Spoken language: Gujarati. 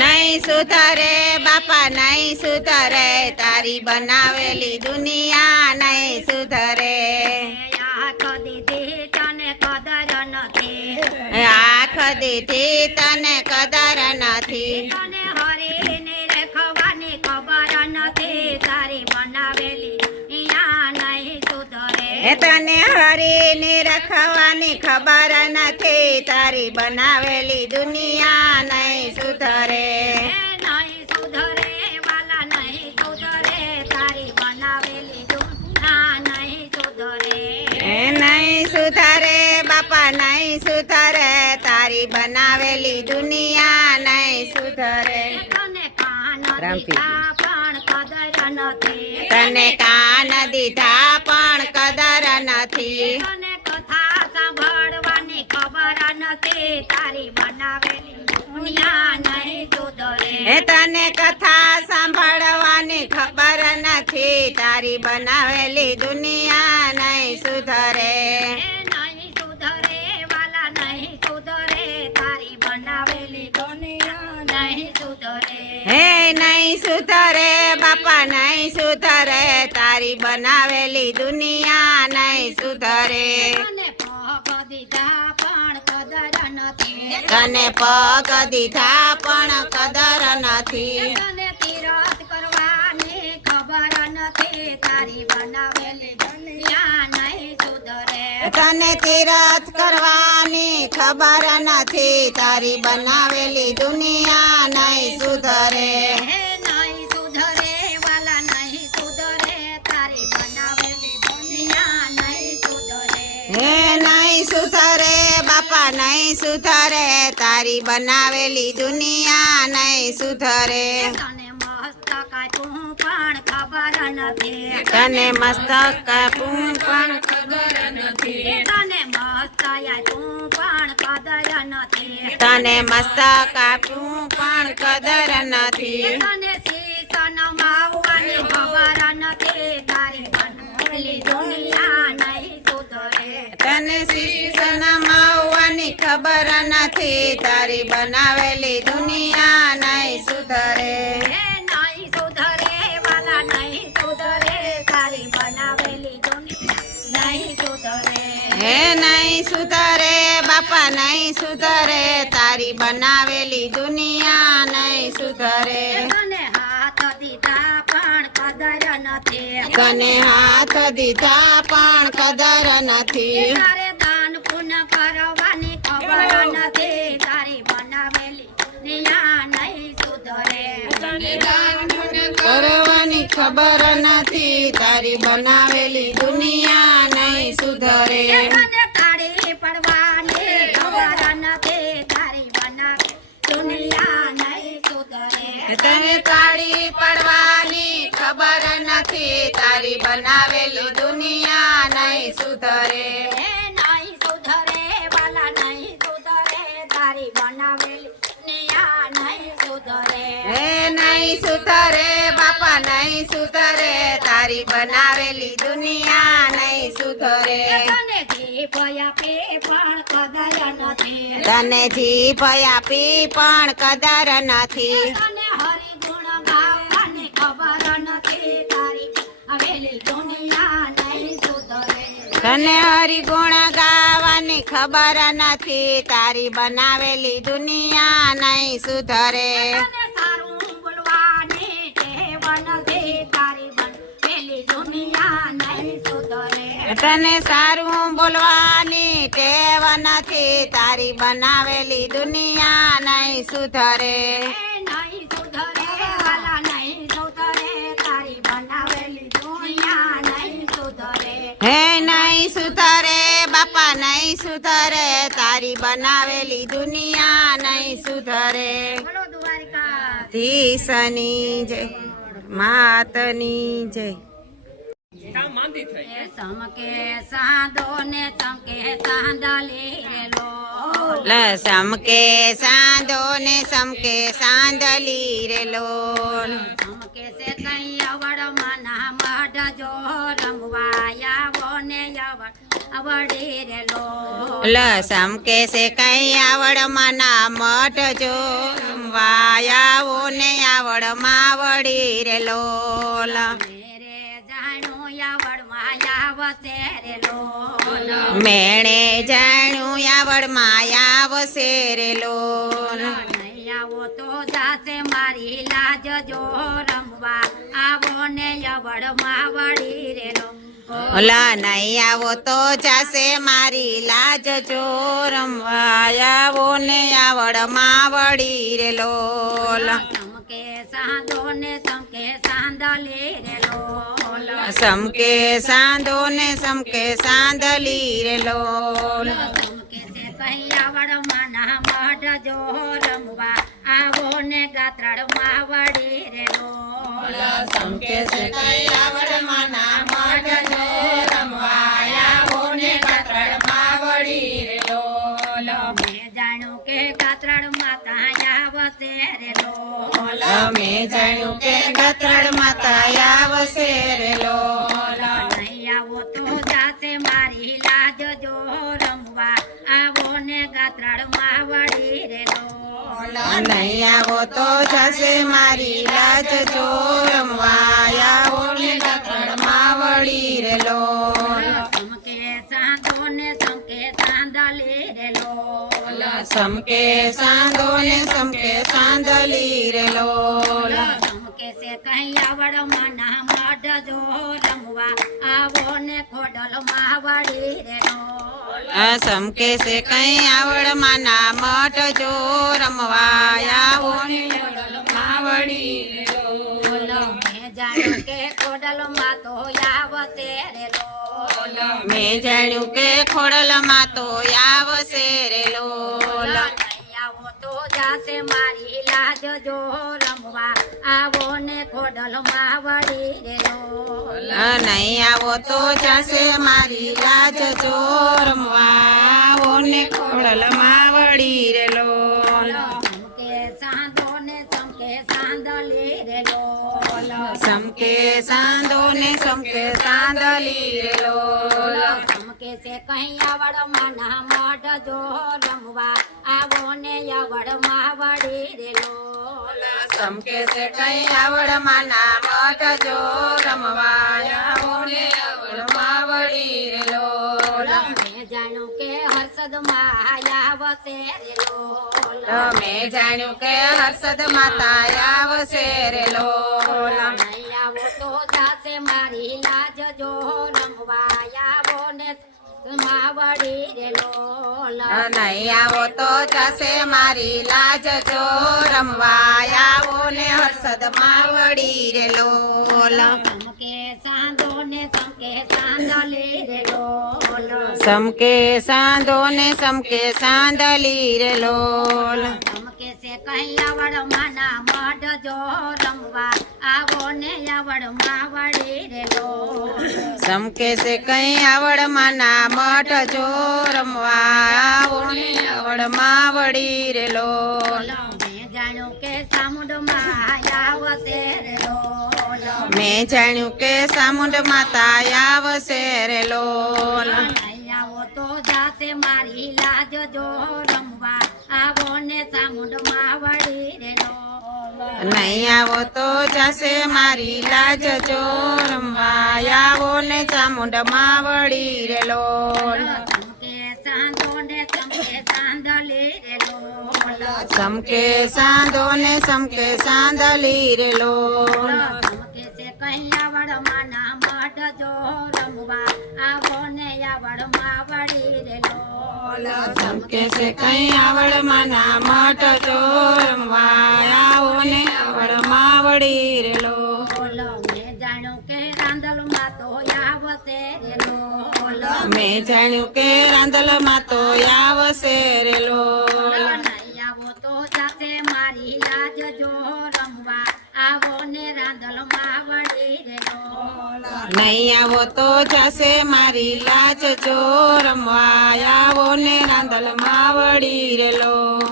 નહીં સુધરે બાપા નહીં સુધરે તારી બનાવેલી દુનિયા નહીં સુધરે. આખ દીધી તને કદર નથી આંખ દીધી તને કદર નથી. તને હરીને ખબર નથી. તારી બનાવેલી અહીંયા નહીં સુધરે. તને હરીની રખવાની ખબર નથી. તારી બનાવેલી દુનિયા નહીં સુધરે. એ નહીં સુધરે વાલા નહીં સુધરે. તારી બનાવેલી દુનિયા નહીં સુધરે. નહીં સુધરે બાપા નહીં સુધરે. તારી બનાવેલી દુનિયા નહીં સુધરે. તને કાન દીધા તારી બનાવેલી દુનિયા નહીં સુધરે. નહીં સુધરે વાલા નહીં સુધરે. તારી બનાવેલી દુનિયા નહીં સુધરે. હે નહીં સુધરે બાપા નહીં સુધરે. તારી બનાવેલી દુનિયા નહીં સુધરે. તને પગ દીધા પણ કદર નથી. તીરથ કરવાની ખબર નથી. તારી બનાવેલી દુનિયા નહીં સુધરે. હે નહીં સુધરે વાલા તારી બનાવેલી દુનિયા નહીં સુધરે. હે નહીં સુધરે બાપા નહીં સુધરે. તારી બનાવેલી દુનિયા નહીં સુધરે. તને મસ્ત કાચું પણ ખબર નથી. તને મસ્તક પણ ખબર નથી. તને મસ્ત પણ કદર નથી. તને મસ્તક કાપું પણ કદર નથી. તને શીશન માવવાની ખબર નથી. તારી બનાવેલી દુનિયા નહીં સુધરે. તને શિક્ષણ માવવાની ખબર નથી. તારી બનાવેલી તારી બનાવેલી દુનિયા નહીં સુધરે તને હાથ દીધા પણ કદર નથી. તને હાથ દીધા પણ કદર નથી. તારે દાન પુણ્ય કરવાની ખબર નથી. તારી બનાવેલી દુનિયા નહીં સુધરે કરવાની ખબર નથી. તારી બનાવેલી દુનિયા નહીં સુધરે પડવાની ખબર નથી. તારી બનાવેલી દુનિયા નહીં સુધરે. નહીં સુધરે વાલા નહીં સુધરે. તારી બનાવેલી દુનિયા નહીં સુધરે. હે નહીં સુધરે બાપા નહીં સુધરે. તારી બનાવેલી દુનિયા નહીં સુધરે. તને જીભ આપી પણ કદર નથી. તને હરિગુણ ગાવાની ખબર નથી. તારી બનાવેલી દુનિયા નહીં સુધરે. તને સારું બોલવાની ટેવ નથી તારી બનેલી દુનિયા નહીં સુધરે. તને સારું બોલવાની ટેવ નથી. તારી બનાવેલી દુનિયા નહીં સુધરે. નહીં સુધરે વાલા નહીં સુધરે તારી બનાવેલી દુનિયા નહીં સુધરે હે નહીં સુધરે બાપા નહીં સુધરે તારી બનાવેલી દુનિયા નહીં સુધરે. ધીસની જય માતની જય. સમકે સાંદો ને ચમકે સાંદલી રેલો લ સમકે સાંધો ને સમકે સાંધલી રે લો સમકે સે કઈ અવડ મના મઢ જો રમવાયા બોને આવડે રેલો લસમ કે છે કઈ આવડમાં ના મઠ જો. વાયાવો ને આવડમાં આવડી રેલો મેરે જાણો આવડમાં આવશે રેલો મેણે જાણ્યું આવડમાં આવશે રેલો આવો તો જાશે મારી લાજ જો રમવા. આવો ને અવળમાં વળી રેલો ઓલા નહીં આવો તો જાશે મારી લાજ જો રમવા આવો ને આવડમાં વળી રે લોલ. સમકે સાંધો ને સમકે સાંધલી રેલો સમકે સાંધો ને સમકે સાંધલી રે લોલ. ના આવો ને ગાત્રડમાં વળી રેલો સમકે અમે કે ગતરડ માતા આવશે રે આવો તો જાશે મારી લાજ જો રમવા. આવો ને ગાત્રડમાં વળી રેલો નહીં આવો તો જશે મારી લાજ જો રમવા. આવો ને ગતરડમાં વળી રે સમકે સાંધો ને સમકે સાંદલી રેલો. સમકે સાંધો ને સમકે સાંદલી રે લોલ સમકે છે કઈ આવડ મના મઢ જો રમવા આવો ને ખોડલ માં રે આ સમકે કઈ આવડ માના મઠ જો રમવા આવો ને ખોડલ વળી રે લોલ કે ખોડલ માં તો રેલો મેં જાણ્યું કે ખોડલમાં તો આવશે રે લોલ આવો તો જાશે મારી લાજ જો રમવા. આવો ને ખોડલ માં વળી રેલો. નહીં આવો તો જાશે મારી લાજ જો રમવા. આવો ને ખોડલમાં વળી રે લોલ સમકે સાંધો ને સમકે સાંદલી રેલો સમકે સાંધો ને સમકે સાંદલી રે લોલ સમકે છે કઈ આવડ માના મઢ જો રમવા આવો ને આવડમાં વળી રેલો સમકે છે કઈ આવડ માના મઠ જો રમવા આવો ને આવડમાં વળી રે લોલ મેં જાણ્યું કે હર્ષદમાં આવશે રેલો મેં જાણ્યું કે હર્ષદ માતા આવશે રે લોલ મારી લાજ જો રમવા આવો ને માવડી રેલો નહીં આવો તો જશે મારી લાજ જો રમવા આવો ને હર્ષદ માવડી રે લોલ. સમકે સાંધો ને સમકે સાંદલી રેલો સમકે સાંધો ને સમકે સાંદલી રે લોલ. આવડ માના મઢ જો રમવા આવો ને આવડમાં વળી રેલો સમકે છે કઈ આવડ માના મઠ જો રમવા આવો ને આવડ વળી રે મેં જાણ્યું કે સામુંડમાં આવશે રેલો મેં જાણ્યું કે સામુંડ માતા આવશે રે આવો તો જાતે મારી લાજ જો આવો ને સામુંડમાં વળી રેલો નહીં આવો તો જશે મારી લાજ જો રમવા આવો ને ચામુંડમાં વળી રેલો સમકે સાંધો ને સમકે સાંધલી રેલો સમકે સાંધો ને મઢ જો રમવા. આવો ને વડમાં વળી રેલો સમકે છે કઈ આવડ માના મઠ જો રમવા આવો ને આવડમાં વળી રે લોલ બોલો મેં જાણ્યું કે રાંધલમાં તો આવશે રેલો મેં જાણ્યું કે રાંદલમાં તો આવશે રે લોલ નહીં આવો તો જાશે મારી લાજ જો રમવા આવો ને રાંદલમાં વળી રેલો નહીં આવો તો જશે મારી લાજ જો રમવા આવો ને રાંદલમાં વળી રેલો.